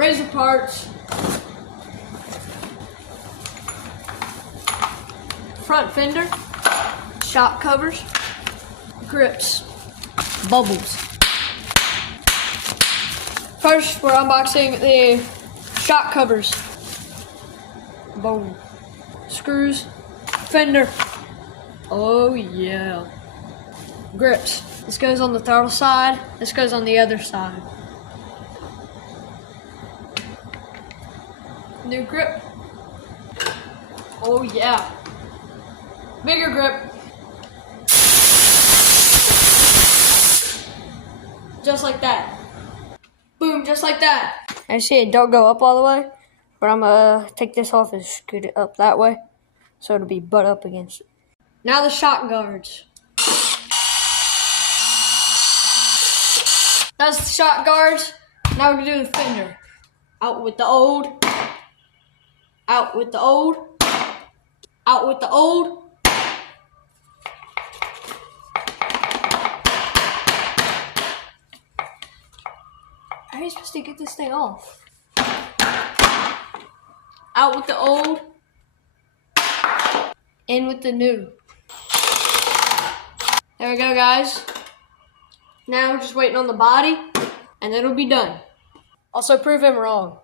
razor parts, front fender, shock covers, grips, bubbles. First, we're unboxing the shock covers. Boom. Screws, fender. Oh yeah. Grips. This goes on the throttle side, this goes on the other side. New grip. Oh yeah. Bigger grip. Just like that. Boom, just like that. I see it don't go up all the way, but I'm gonna take this off and scoot it up that way, so it'll be butt up against it. Now the shock guards. That's the shock guards. Now we're gonna do the fender. Out with the old. Out with the old. Out with the old. How are you supposed to get this thing off? Out with the old. In with the new. There we go, guys. Now we're just waiting on the body, and it'll be done. Also, prove him wrong.